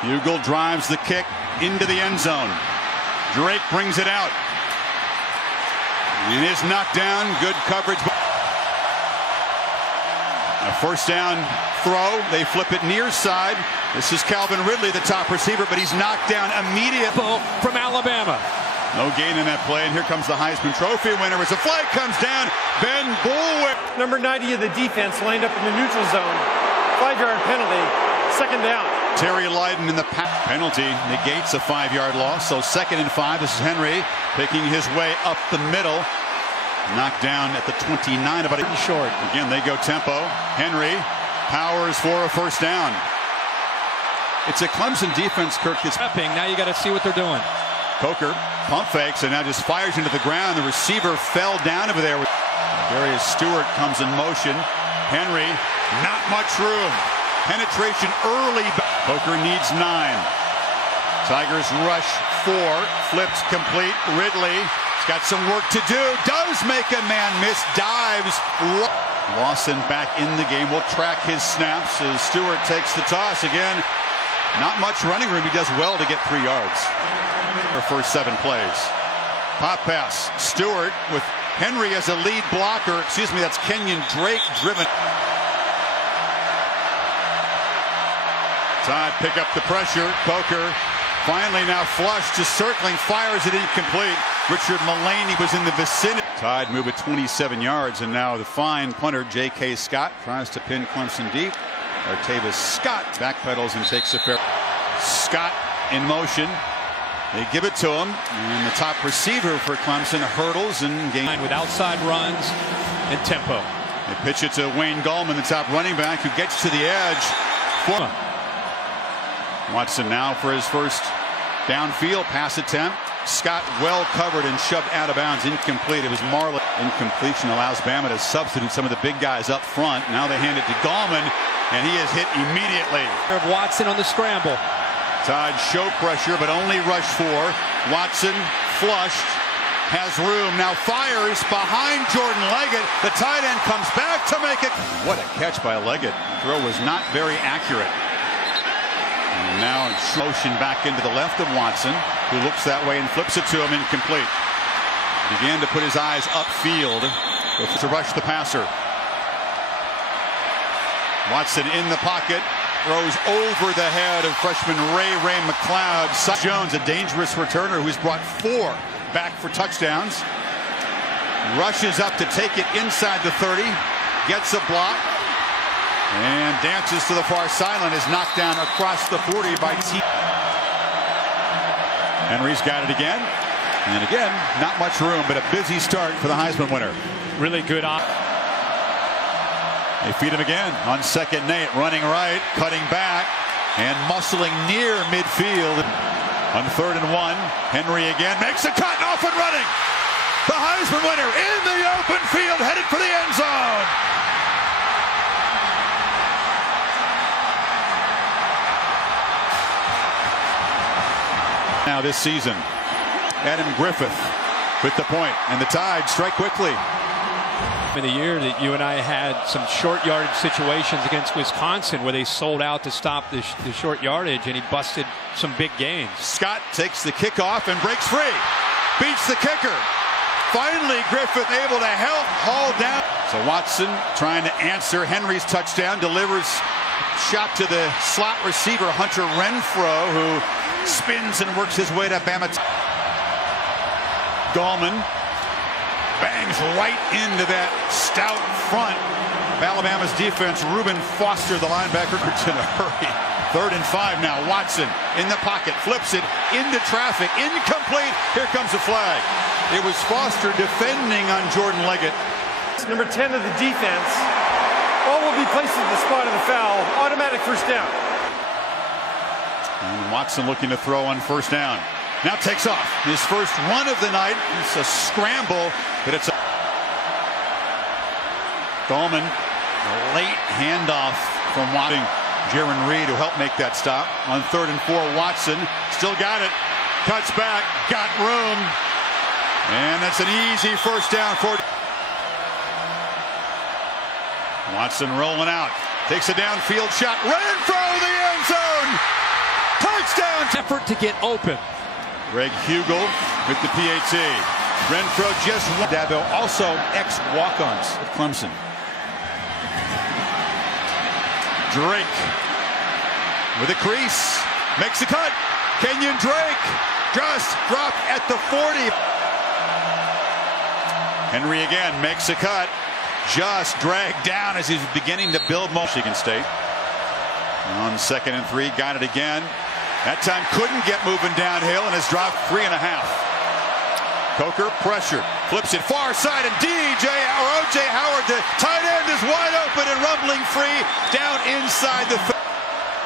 Hugill drives the kick into the end zone. Drake brings it out. And is knocked down. Good coverage. A first down throw. They flip it near side. This is Calvin Ridley, the top receiver, but he's knocked down immediately. From Alabama. No gain in that play, and here comes the Heisman Trophy winner as a flag comes down. Ben Bullwick. Number 90 of the defense lined up in the neutral zone. 5-yard penalty. Second down. Terry Lydon in the penalty negates a 5-yard loss. So 2nd and 5. This is Henry picking his way up the middle. Knocked down at the 29. About it short. Again, they go tempo. Henry powers for a first down. It's a Clemson defense, Kirk. Is now you got to see what they're doing. Coker pump fakes and now just fires into the ground. The receiver fell down over there. Darius Stewart comes in motion. Henry, not much room. Penetration early. Coker needs 9. Tigers rush 4. Flips complete. Ridley's got some work to do. Does make a man miss. Dives. Watson back in the game. We'll track his snaps as Stewart takes the toss again. Not much running room. He does well to get 3 yards. For first 7 plays. Pop pass. Stewart with Henry as a lead blocker. Excuse me, that's Kenyon Drake driven. Todd pick up the pressure. Coker finally now flushed, just circling, fires it incomplete. Richard Mullaney was in the vicinity. Todd move it 27 yards, and now the fine punter J.K. Scott tries to pin Clemson deep. Artavis Scott backpedals and takes a fair. Scott in motion. They give it to him, and the top receiver for Clemson hurdles and gains with outside runs and tempo. They pitch it to Wayne Gallman, the top running back, who gets to the edge. Watson now for his first downfield pass attempt. Scott well covered and shoved out of bounds. Incomplete. It was Marley. Incompletion allows Bama to substitute some of the big guys up front. Now they hand it to Gallman, and he is hit immediately. Watson on the scramble. Todd show pressure, but only rush 4. Watson flushed, has room, now fires behind Jordan Leggett. The tight end comes back to make it. What a catch by Leggett. Throw was not very accurate. And now motion back into the left of Watson, who looks that way and flips it to him, incomplete. Began to put his eyes upfield to rush the passer. Watson in the pocket. Throws over the head of freshman Ray McLeod. Jones, a dangerous returner who's brought 4 back for touchdowns. Rushes up to take it inside the 30. Gets a block. And dances to the far sideline. Is knocked down across the 40 by T. Henry's got it again. And again, not much room, but a busy start for the Heisman winner. Really good They feed him again on 2nd and 8, running right, cutting back, and muscling near midfield. On 3rd and 1, Henry again makes a cut, off and running. The Heisman winner in the open field, headed for the end zone. Now this season, Adam Griffith with the point, and the Tide strike quickly. In the year that you and I had some short yardage situations against Wisconsin where they sold out to stop the short yardage, and he busted some big gains. Scott takes the kickoff and breaks free. Beats the kicker. Finally, Griffith able to help haul down. So Watson trying to answer Henry's touchdown, delivers shot to the slot receiver Hunter Renfro, who spins and works his way to Bama. Gallman bangs right into that stout front of Alabama's defense. Reuben Foster, the linebacker, in a hurry. 3rd and 5 now. Watson in the pocket, flips it into traffic, incomplete. Here comes a flag. It was Foster defending on Jordan Leggett. Number 10 of the defense. All will be placed at the spot of the foul. Automatic first down. And Watson looking to throw on 1st down. Now takes off. His first run of the night. It's a scramble, but it's a Gallman. A late handoff from Watson. Jaron Reed, who helped make that stop. On 3rd and 4, Watson still got it. Cuts back, got room. And that's an easy first down for Watson rolling out. Takes a downfield shot. Renfro, the end zone. touchdown. Effort to get open. Greg Hugel with the PAT. Renfro just won. Dabo also ex-walk-ons at Clemson. Drake with a crease. Makes a cut. Kenyon Drake just dropped at the 40. Henry again makes a cut. Just dragged down as he's beginning to build Michigan State. On 2nd and 3, got it again. That time couldn't get moving downhill and has dropped 3.5. Coker pressured, flips it far side, and O.J. Howard, the tight end, is wide open and rumbling free down inside the.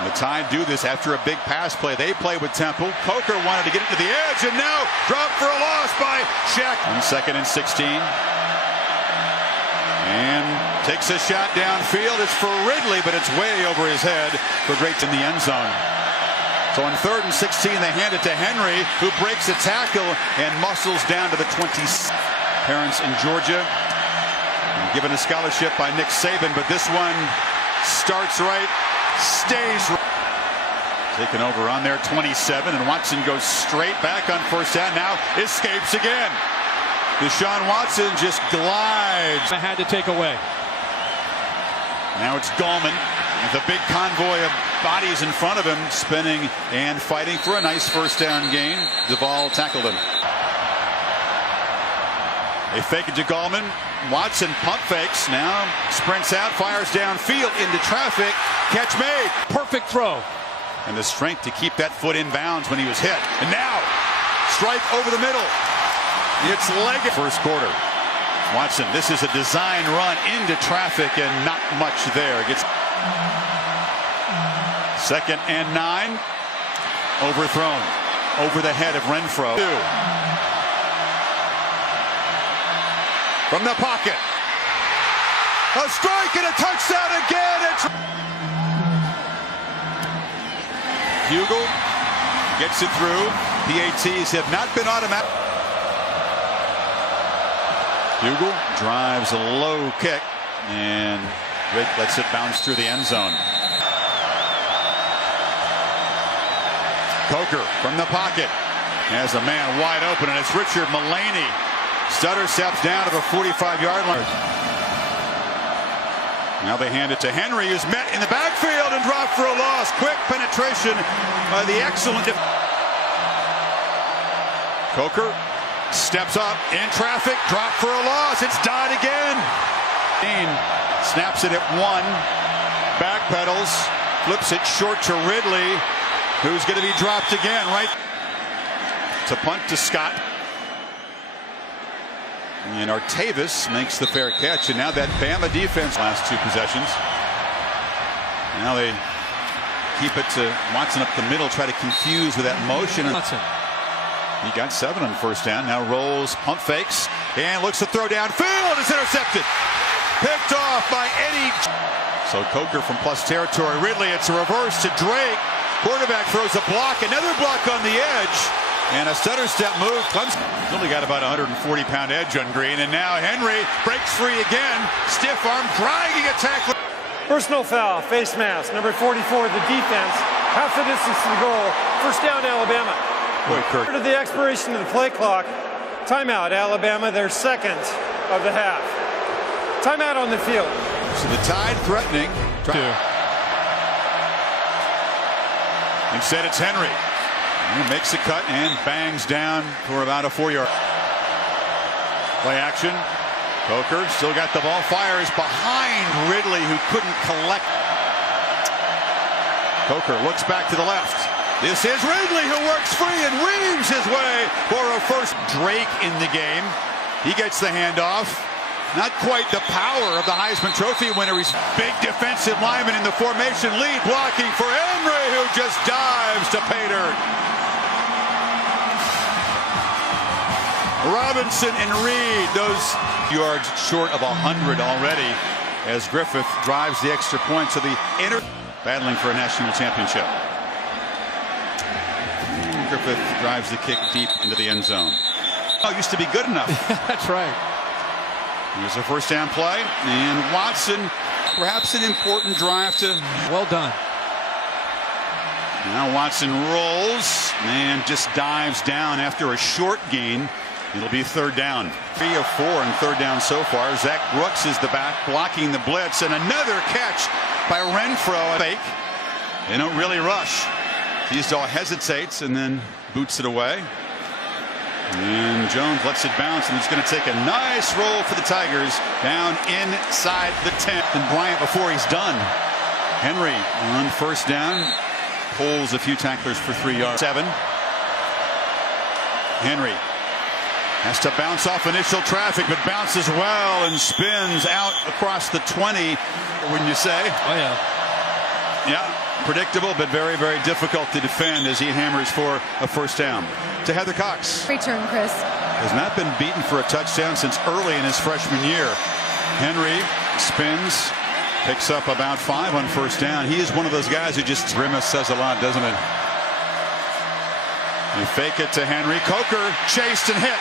The Tide do this after a big pass play. They play with Temple. Coker wanted to get it to the edge and now dropped for a loss by Shaq. On 2nd and 16. And takes a shot downfield. It's for Ridley, but it's way over his head for Drake in the end zone. So on 3rd and 16, they hand it to Henry, who breaks a tackle and muscles down to the 20. Parents in Georgia given a scholarship by Nick Saban, but this one starts right, stays right. Taken over on their 27, and Watson goes straight back on 1st down. Now escapes again. Deshaun Watson just glides. I had to take away. Now it's Gallman with a big convoy of bodies in front of him, spinning and fighting for a nice 1st down gain. Duvall tackled him. They fake it to Gallman. Watson pump fakes. Now sprints out, fires downfield into traffic. Catch made. Perfect throw. And the strength to keep that foot in bounds when he was hit. And now strike over the middle. It's legged. 1st quarter. Watson, this is a design run into traffic and not much there. Gets 2nd and 9. Overthrown over the head of Renfro. 2. From the pocket. A strike and a touchdown again. It's Hugel gets it through. PATs have not been automatic. Hugel drives a low kick, and Rick lets it bounce through the end zone. Coker from the pocket has a man wide open, and it's Richard Mullaney. Stutter steps down to the 45-yard line. Now they hand it to Henry, who's met in the backfield and dropped for a loss. Quick penetration by the excellent. Coker steps up in traffic, dropped for a loss. It's Dodd again. Snaps it at 1, backpedals, flips it short to Ridley, who's going to be dropped again. Right to punt to Scott. And Artavis makes the fair catch, and now that Bama defense last 2 possessions. Now they keep it to Watson up the middle, try to confuse with that motion. Watson. He got 7 on 1st down. Now rolls, pump fakes, and looks to throw downfield. It's intercepted. Picked off by Eddie. So Coker from plus territory. Ridley, it's a reverse to Drake. Quarterback throws a block, another block on the edge. And a stutter step move. Clemson only got about 140-pound edge on Green. And now Henry breaks free again. Stiff arm, dragging a tackle. Personal foul, face mask, number 44, the defense. Half the distance to the goal. 1st down, Alabama. Boy, Kirk. After the expiration of the play clock, timeout, Alabama, their 2nd of the half. Timeout on the field. So the Tide threatening. 2. Instead, it's Henry. He makes a cut and bangs down for about a 4-yard. Play action. Coker still got the ball. Fires behind Ridley, who couldn't collect. Coker looks back to the left. This is Ridley, who works free and weaves his way for a 1st. Drake in the game. He gets the handoff. Not quite the power of the Heisman Trophy winner. He's big defensive lineman in the formation lead, blocking for Henry, who just dives to pay dirt. Robinson and Reed, those yards short of 100 already, as Griffith drives the extra point. So the battling for a national championship. Griffith drives the kick deep into the end zone. Oh, used to be good enough. That's right. Here's a 1st down play, and Watson, perhaps an important drive to. Well done. Now Watson rolls and just dives down after a short gain. It'll be third down. 3 of 4 on third down so far. Zach Brooks is the back blocking the blitz, and another catch by Renfro. Fake. They don't really rush. Teasdale hesitates and then boots it away. And Jones lets it bounce, and it's going to take a nice roll for the Tigers down inside the 10. And Bryant before he's done. Henry on first down pulls a few tacklers for 3 yards. 7. Henry has to bounce off initial traffic, but bounces well and spins out across the 20. Wouldn't you say? Oh yeah. Yeah. Predictable, but very, very difficult to defend as he hammers for a first down. To Heather Cox. Great turn, Chris. Has not been beaten for a touchdown since early in his freshman year. Henry spins, picks up about 5 on first down. He is one of those guys who just grimace says a lot, doesn't it? They fake it to Henry. Coker chased and hit.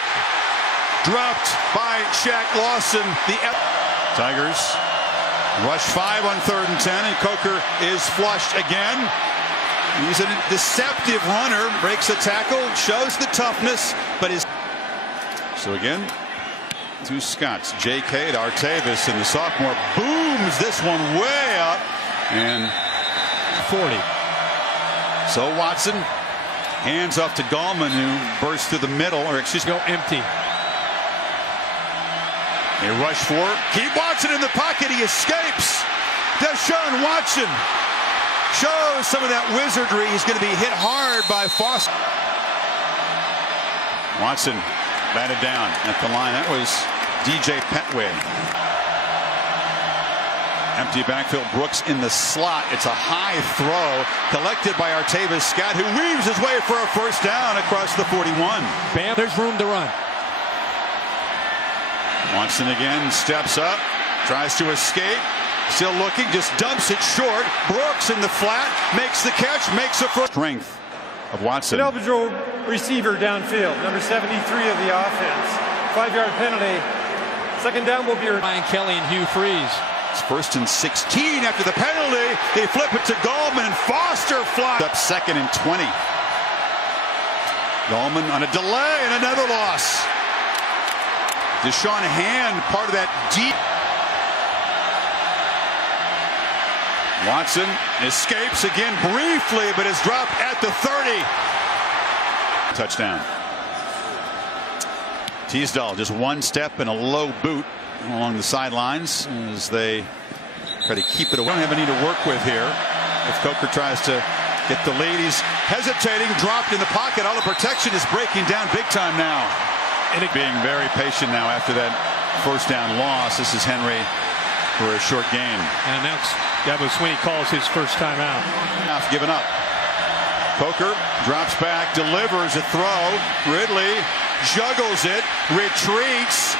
Dropped by Shaq Lawson. The Tigers rush 5 on 3rd and 10, and Coker is flushed again. He's a deceptive runner, breaks a tackle, shows the toughness, but is so again. 2 Scots, J.K. to Artavis, and the sophomore booms this one way up and 40. So Watson hands off to Gallman, who bursts through the middle, or excuse me, Go empty. They rush for it. Keep Watson in the pocket. He escapes. Deshaun Watson shows some of that wizardry. He's going to be hit hard by Foster. Watson batted down at the line. That was DJ Petway. Empty backfield. Brooks in the slot. It's a high throw collected by Artavis Scott, who weaves his way for a first down across the 41. Bam, there's room to run. Watson again steps up, tries to escape, still looking, just dumps it short. Brooks in the flat, makes the catch, makes a first. Strength of Watson. An eligible receiver downfield, number 73 of the offense. 5-yard penalty. Second down will be Ryan Kelly and Hugh Freeze. It's 1st and 16 after the penalty. They flip it to Gallman, and Foster flies up 2nd and 20. Gallman on a delay and another loss. Deshaun Hand, part of that deep. Watson escapes again briefly, but is dropped at the 30. Touchdown. Teasdale just one step and a low boot along the sidelines as they try to keep it away. Don't have any to work with here. If Coker tries to get the lead, he's hesitating, dropped in the pocket. All the protection is breaking down big time now. And being very patient now after that first down loss. This is Henry for a short gain. And that's Dabo Swinney calls his first time out. Half given up. Coker drops back, delivers a throw. Ridley juggles it, retreats,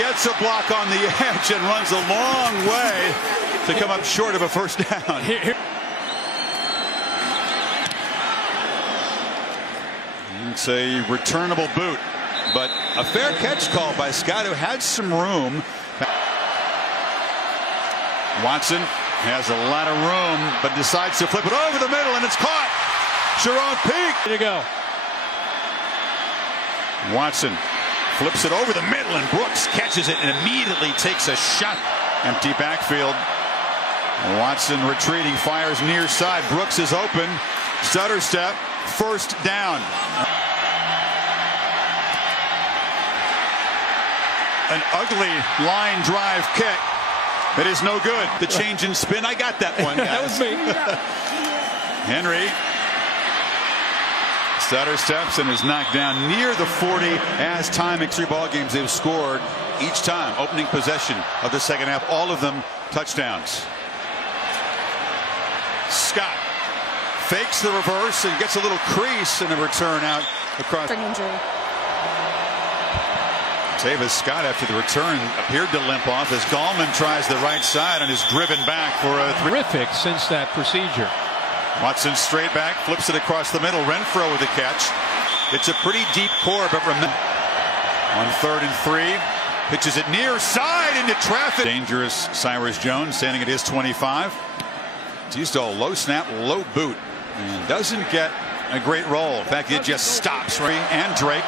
gets a block on the edge, and runs a long way to come up short of a first down. It's a returnable boot, but a fair catch call by Scott, who had some room. Watson has a lot of room, but decides to flip it over the middle, and it's caught. Sharon Peak. There you go. Watson flips it over the middle, and Brooks catches it and immediately takes a shot. Empty backfield. Watson retreating, fires near side. Brooks is open. Stutter step. First down. An ugly line drive kick. That is no good. The change in spin. I got that one, guys. That was me. Henry stutter steps and is knocked down near the 40 as time. 3 ball games they've scored each time. Opening possession of the second half. All of them touchdowns. Scott fakes the reverse and gets a little crease in a return out across. Tavis Scott, after the return, appeared to limp off as Gallman tries the right side and is driven back for a terrific since that procedure. Watson straight back, flips it across the middle. Renfro with the catch. It's a pretty deep core, but remember, on 3rd and 3, pitches it near side into traffic. Dangerous Cyrus Jones standing at his 25. Teasdale low snap, low boot. And doesn't get a great roll. In fact, it just stops. And Drake.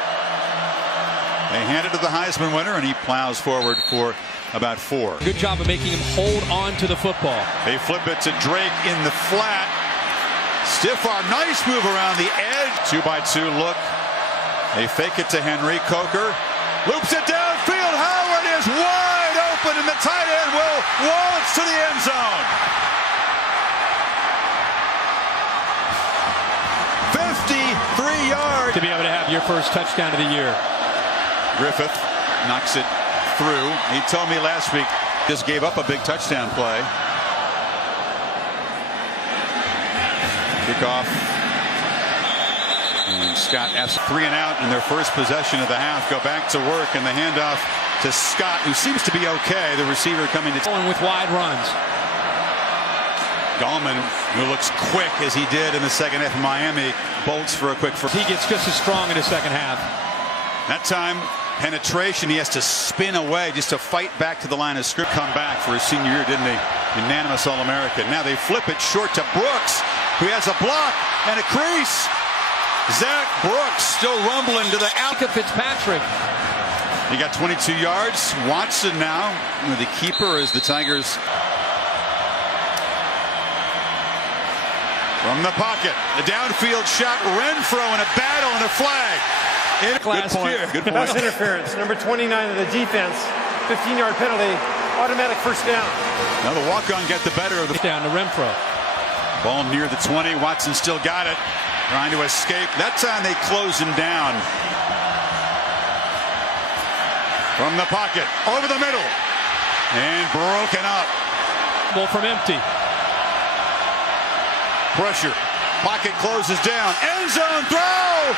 They hand it to the Heisman winner, and he plows forward for about 4. Good job of making him hold on to the football. They flip it to Drake in the flat. Stiff arm, nice move around the edge. 2-by-2 look. They fake it to Henry. Coker loops it downfield. Howard is wide open, and the tight end will waltz to the end zone. 53 yards. To be able to have your first touchdown of the year. Griffith knocks it through. He told me last week just gave up a big touchdown play. Kickoff. And Scott asks 3 and out in their first possession of the half. Go back to work, and the handoff to Scott, who seems to be okay. The receiver coming to going with wide runs. Gallman, who looks quick as he did in the second half of Miami, bolts for a quick first. He gets just as strong in the second half. That time, penetration, he has to spin away just to fight back to the line of scrimmage. Come back for his senior year, didn't he? Unanimous All-American. Now they flip it short to Brooks, who has a block and a crease. Zach Brooks still rumbling to the out. Fitzpatrick. He got 22 yards. Watson now, the keeper, as the Tigers. From the pocket, the downfield shot. Renfro in a battle and a flag. Good point. Good point. Pass interference. Number 29 of the defense. 15-yard penalty. Automatic first down. Now the walk-on got the better of the down to Renfro. Ball near the 20. Watson still got it. Trying to escape. That time they close him down. From the pocket. Over the middle. And broken up. Ball from empty. Pressure. Pocket closes down. End zone throw.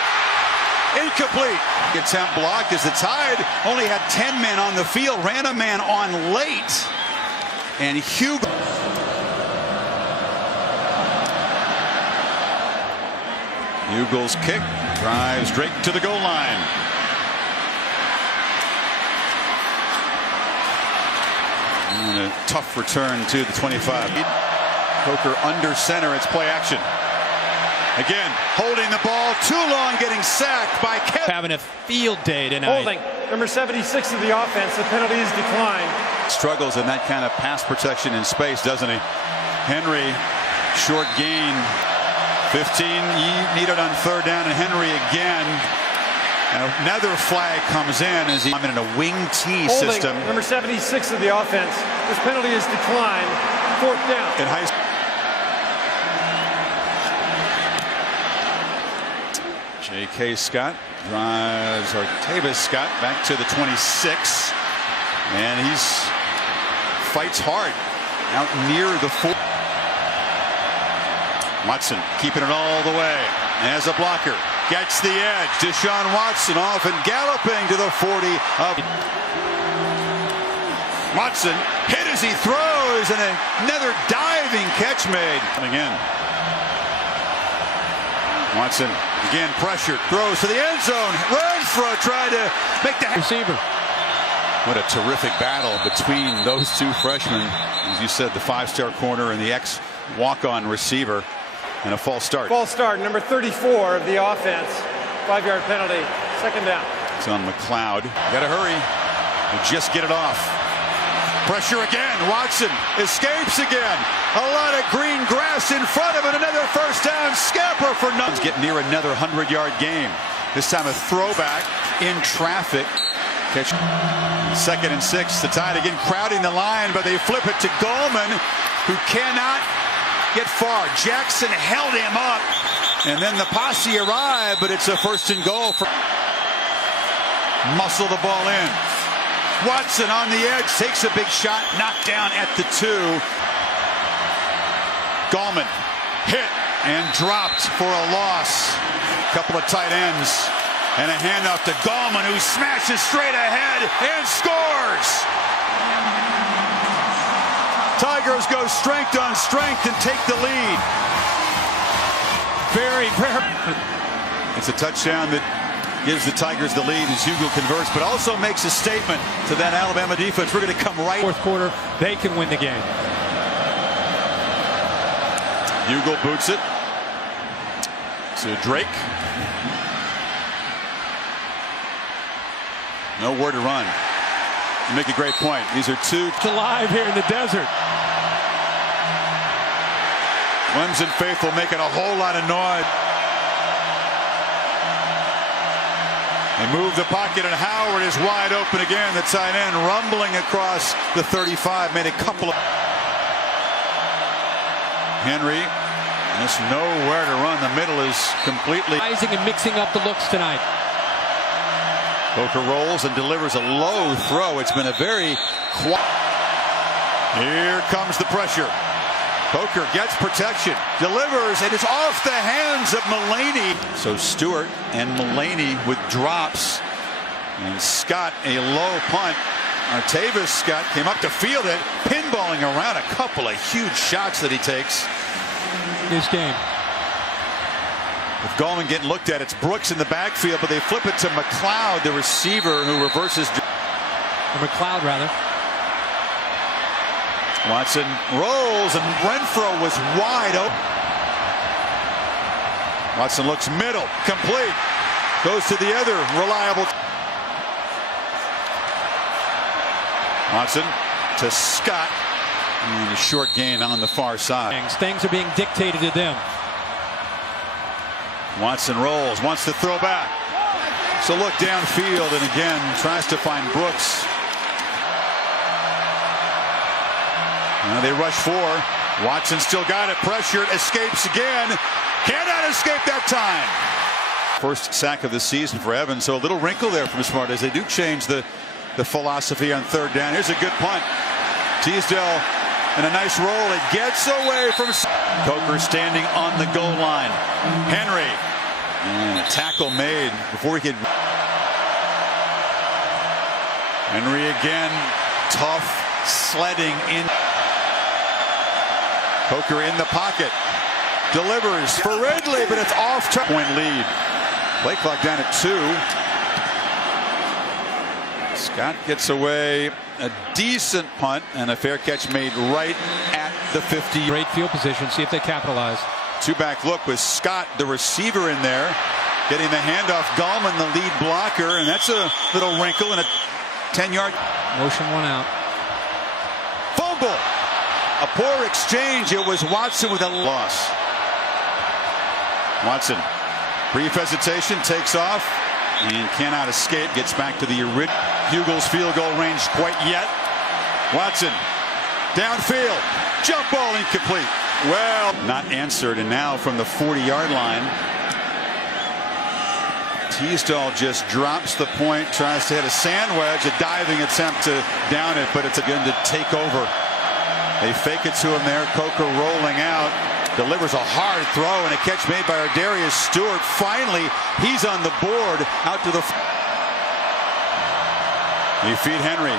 Incomplete. Attempt blocked as the Tide only had 10 men on the field. Ran a man on late. And Hugo. Hugo's kick drives Drake to the goal line. And a tough return to the 25. Coker under center. It's play action. Again, holding the ball too long, getting sacked by Kevin. Having a field day tonight. Holding. Number 76 of the offense. The penalty is declined. Struggles in that kind of pass protection in space, doesn't he? Henry, short gain. 15 needed on 3rd down, and Henry again. Another flag comes in as he's in a wing T Holding. system. Number 76 of the offense. This penalty is declined. 4th down. In high school. J.K. Scott drives Artavis Scott back to the 26, and he's fights hard out near the 4. Watson keeping it all the way as a blocker. Gets the edge. Deshaun Watson off and galloping to the 40 of Watson. Hit as he throws, and another diving catch made. Coming in. Watson again pressured. Throws to the end zone. Renfro tried to make the receiver. What a terrific battle between those two freshmen. As you said, the 5-star corner and the ex-walk-on receiver. And a false start. False start. Number 34 of the offense. 5-yard penalty. 2nd down. It's on McLeod. Got to hurry. Just get it off. Pressure again. Watson escapes again. A lot of green grass in front of it. Another first down. Scamper for none. Getting near another 100-yard game. This time a throwback in traffic. Catch. 2nd and 6. The Tide again crowding the line, but they flip it to Gallman, who cannot get far. Jackson held him up, and then the posse arrived, but it's a 1st and goal. Muscle the ball in. Watson on the edge, takes a big shot, knocked down at the 2. Gallman hit and dropped for a loss. Couple of tight ends, and a handoff to Gallman, who smashes straight ahead and scores. Tigers go strength on strength and take the lead. Very. It's a touchdown that gives the Tigers the lead as Hugo converts, but also makes a statement to that Alabama defense. We're going to come right. 4th quarter, they can win the game. Hugo boots it. To Drake. Nowhere to run. You make a great point. These are two Alive here in the desert. Clemson faithful making a whole lot of noise. They move the pocket, and Howard is wide open again. The tight end rumbling across the 35. Made a couple of. Henry. Just nowhere to run. The middle is completely. Rising and mixing up the looks tonight. Coker rolls and delivers a low throw. It's been a very quiet. Here comes the pressure. Coker gets protection, delivers, and it's off the hands of Mullaney. So Stewart and Mullaney with drops. And Scott a low punt. Artavis Scott came up to field it, pinballing around a couple of huge shots that he takes. This game. With Gallman getting looked at, it's Brooks in the backfield, but they flip it to McLeod, the receiver, who reverses. Or McLeod, rather. Watson rolls, and Renfro was wide open. Watson looks middle, complete. Goes to the other reliable. Watson to Scott. And a short gain on the far side. Things are being dictated to them. Watson rolls, wants to throw back. So look downfield, and again tries to find Brooks. Now they rush four. Watson still got it, pressured, escapes again. Cannot escape that time. First sack of the season for Evans, so a little wrinkle there from Smart as they do change the philosophy on third down. Here's a good punt. Teasdale and a nice roll. It gets away from Coker standing on the goal line. Henry. And a tackle made before he could. Henry again. Tough sledding in. Coker in the pocket. Delivers for Ridley, but it's off. Point lead. Play clock down at 2. Scott gets away. A decent punt and a fair catch made right at the 50. Great field position. See if they capitalize. Two-back look with Scott, the receiver, in there. Getting the handoff. Gallman, the lead blocker. And that's a little wrinkle in a 10-yard. Motion one out. Fumble. A poor exchange. It was Watson with a loss. Watson. Brief hesitation. Takes off. And cannot escape. Gets back to the original. Hugel's field goal range quite yet. Watson downfield, jump ball incomplete. Well, not answered, and now from the 40-yard line, Teasdale just drops the point, tries to hit a sand wedge, a diving attempt to down it, but it's again to take over. They fake it to him there. Coker rolling out, delivers a hard throw, and a catch made by Darius Stewart. Finally, he's on the board out to the. You feed Henry.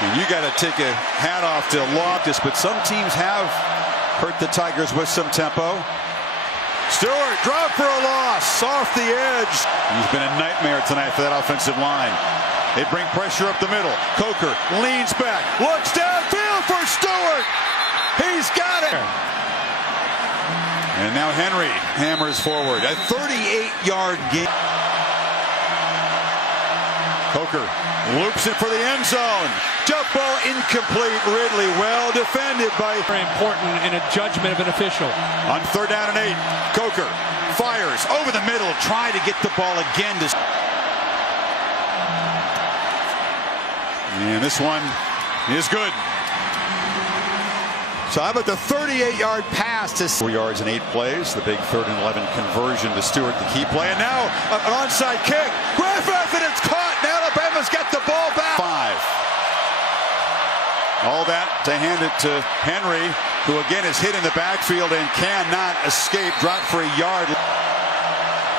And you got to take a hat off to Loftus, but some teams have hurt the Tigers with some tempo. Stewart dropped for a loss off the edge. He's been a nightmare tonight for that offensive line. They bring pressure up the middle. Coker leans back, looks downfield for Stewart. He's got it. And now Henry hammers forward. A 38-yard gain. Coker loops it for the end zone. Jump ball incomplete. Ridley well defended by. Very important in a judgment of an official. On third down and 8, Coker fires over the middle, try to get the ball again. And this one is good. So how about the 38-yard pass to 4 yards in 8 plays? The big 3rd and 11 conversion to Stewart, the key play. And now an onside kick. Griffith, and it's caught. Now Alabama's got the ball back. 5. All that to hand it to Henry, who again is hit in the backfield and cannot escape. Drop for a yard.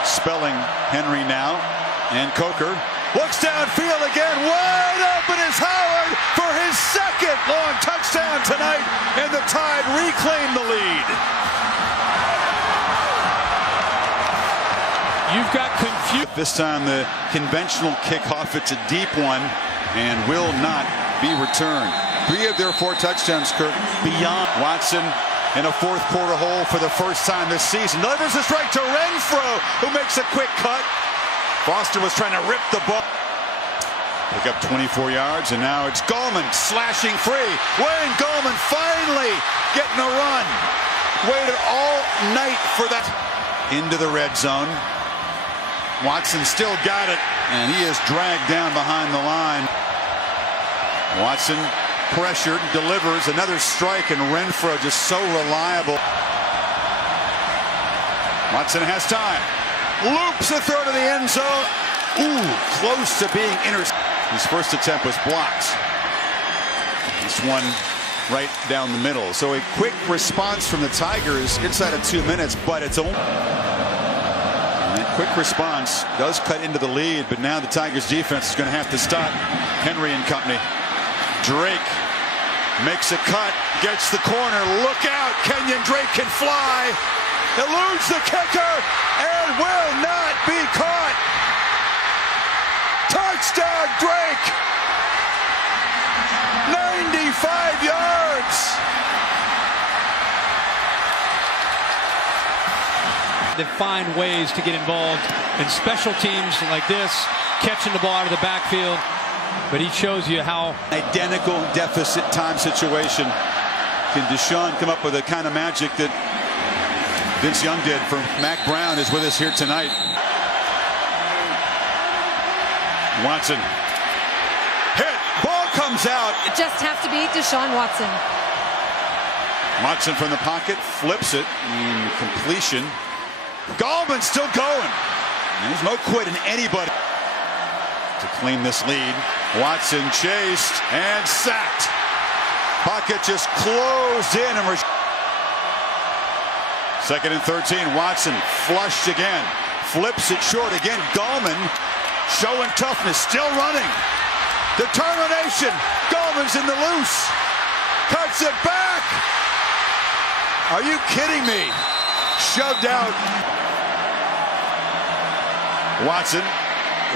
Spelling Henry now. And Coker looks downfield again. Wide open is Howard for his 2nd long touchdown tonight. And the Tide reclaim the lead. You've got confusion. This time the conventional kickoff. It's a deep one and will not be returned. 3 of their 4 touchdowns, Kirk, beyond. Watson in a fourth quarter hole for the first time this season. Delivers a strike to Renfro, who makes a quick cut. Foster was trying to rip the ball. Pick up 24 yards, and now it's Gallman slashing free. Wayne Gallman finally getting a run. Waited all night for that. Into the red zone. Watson still got it, and he is dragged down behind the line. Watson pressured, delivers another strike, and Renfro just so reliable. Watson has time. Loops a throw to the end zone. Ooh, close to being intercepted. His first attempt was blocked. This one right down the middle. So a quick response from the Tigers inside of 2 minutes, but it's only. And that quick response does cut into the lead, but now the Tigers defense is going to have to stop Henry and company. Drake makes a cut, gets the corner. Look out, Kenyon Drake can fly. Eludes the kicker and will not be caught. Touchdown, Drake! 95 yards! They find ways to get involved in special teams like this, catching the ball out of the backfield. But he shows you how identical deficit time situation. Can Deshaun come up with the kind of magic that Vince Young did? For Mac Brown is with us here tonight. Watson hit, ball comes out. Just have to beat Deshaun Watson. Watson from the pocket flips it. Completion. Gallman still going. There's no quitting anybody to claim this lead. Watson chased and sacked. Pocket just closed in. And second and 13. Watson flushed again. Flips it short again. Gallman showing toughness. Still running. Determination. Gallman's in the loose. Cuts it back. Are you kidding me? Shoved out. Watson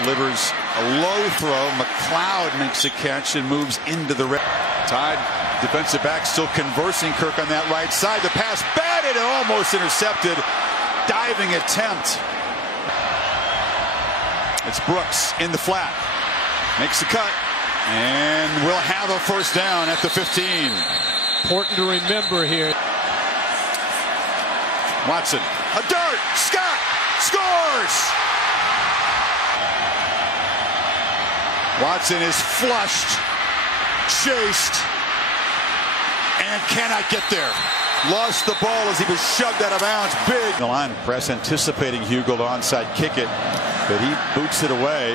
delivers a low throw. McLeod makes a catch and moves into the red. Tide defensive back still conversing Kirk on that right side. The pass batted and almost intercepted. Diving attempt. It's Brooks in the flat. Makes the cut. And we'll have a first down at the 15. important to remember here. Watson, a dart. Scott scores. Watson is flushed, chased, and cannot get there. Lost the ball as he was shoved out of bounds. Big. The line press anticipating Hugo to onside kick it, but he boots it away.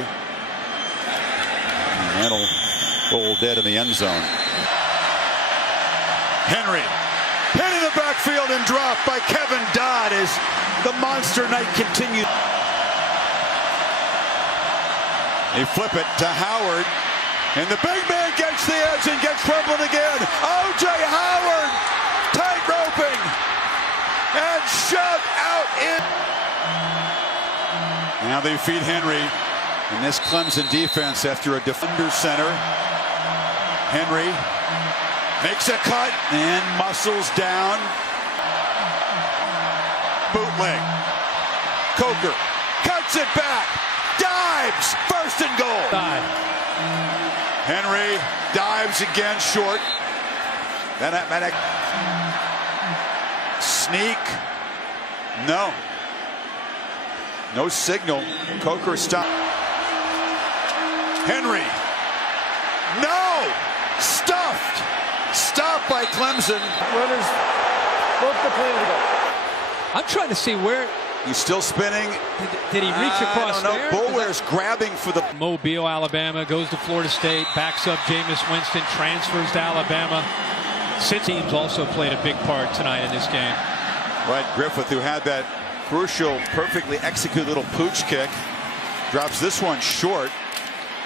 And that'll roll dead in the end zone. Henry hit in the backfield and dropped by Kevin Dodd as the monster night continues. They flip it to Howard, and the big man gets the edge and gets crumpled again. O.J. Howard tight roping and shoved out in. Now they feed Henry in this Clemson defense after a defender center. Henry makes a cut and muscles down. Bootleg. Coker cuts it back. Dives. First and goal. Henry dives again short. That sneak. No. No signal. Coker stop. Henry. No. Stuffed. Stopped by Clemson. Runners both the play to go. I'm trying to see where. He's still spinning. Did he reach across there? Boulware's grabbing for the. Mobile, Alabama, goes to Florida State, backs up Jameis Winston, transfers to Alabama. Six teams also played a big part tonight in this game. Right, Griffith, who had that crucial, perfectly executed little pooch kick, drops this one short,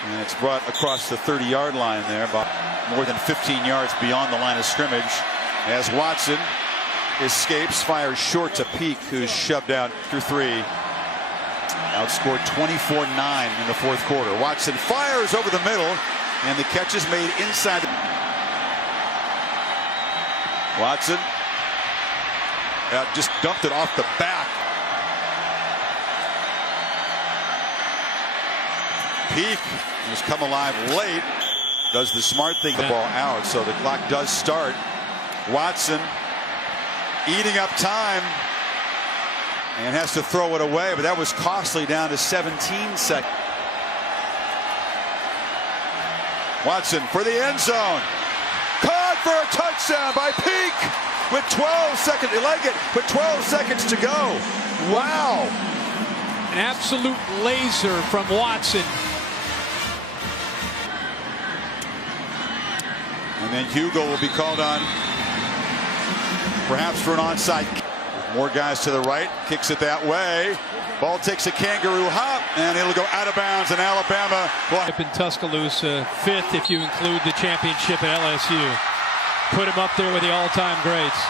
and it's brought across the 30-yard line there, about more than 15 yards beyond the line of scrimmage, as Watson escapes, fires short to Peak, who's shoved out through three. Outscored 24-9 in the fourth quarter. Watson fires over the middle, and the catch is made inside. Watson just dumped it off the back. Peak has come alive late. Does the smart thing, the ball out, so the clock does start. Watson eating up time and has to throw it away, but that was costly, down to 17 seconds. Watson for the end zone. Caught for a touchdown by Peak with 12 seconds. You like it, with 12 seconds to go. Wow. An absolute laser from Watson. And then Hugo will be called on, perhaps for an onside. More guys to the right, kicks it that way. Ball takes a kangaroo hop, and it'll go out of bounds, and Alabama will... In Tuscaloosa, 5th if you include the championship at LSU. Put him up there with the all-time greats.